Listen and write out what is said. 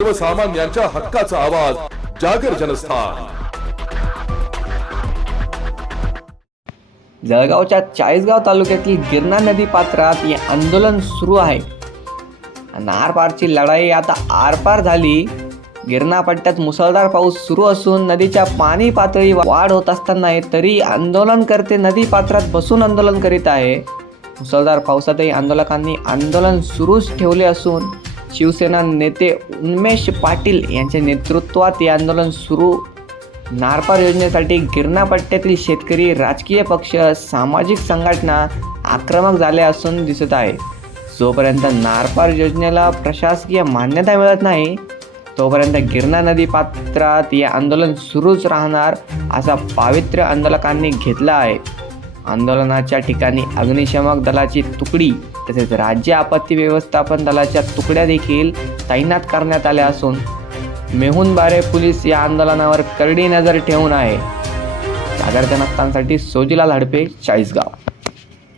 सर्वसामान्यांच्या हक्काचा आवाज जागर जनस्थान। जळगावच्या चाळीसगाव तालुक्यातील गिरणा नदी पात्रात हे आंदोलन सुरू आहे। आरपारची लढाई आता आरपार झाली। गिरणा पट्ट्यात मुसळधार पाऊस सुरू असून नदीच्या पाणी पातळी वाढ होत असताना तरी आंदोलनकर्ते नदी पात्रात बसून आंदोलन करीत आहे। मुसळधार पावसातही आंदोलकांनी आंदोलन सुरूच ठेवले असून शिवसेना नेते उन्मेष पाटील यांच्या नेतृत्वात हे आंदोलन सुरू। नारपार योजनेसाठी गिरणा पट्ट्यातील शेतकरी, राजकीय पक्ष, सामाजिक संघटना आक्रमक झाले असून दिसत आहे। जोपर्यंत नारपार योजनेला प्रशासकीय मान्यता मिळत नाही तोपर्यंत गिरणा नदी पात्रात हे आंदोलन सुरूच राहणार असा पवित्रा आंदोलकांनी घेतला आहे। आंदोलनाच्या ठिकाणी अग्निशमक दलाची तुकडी तसेच राज्य आपत्ती व्यवस्थापन दलाच्या तुकड्या देखील तैनात करण्यात आल्या असून मेहुणबारे पोलीस या आंदोलनावर करडी नजर ठेवून आहे। जागर जनस्थानसाठी सोजीलाल हडपे, चाळीसगाव।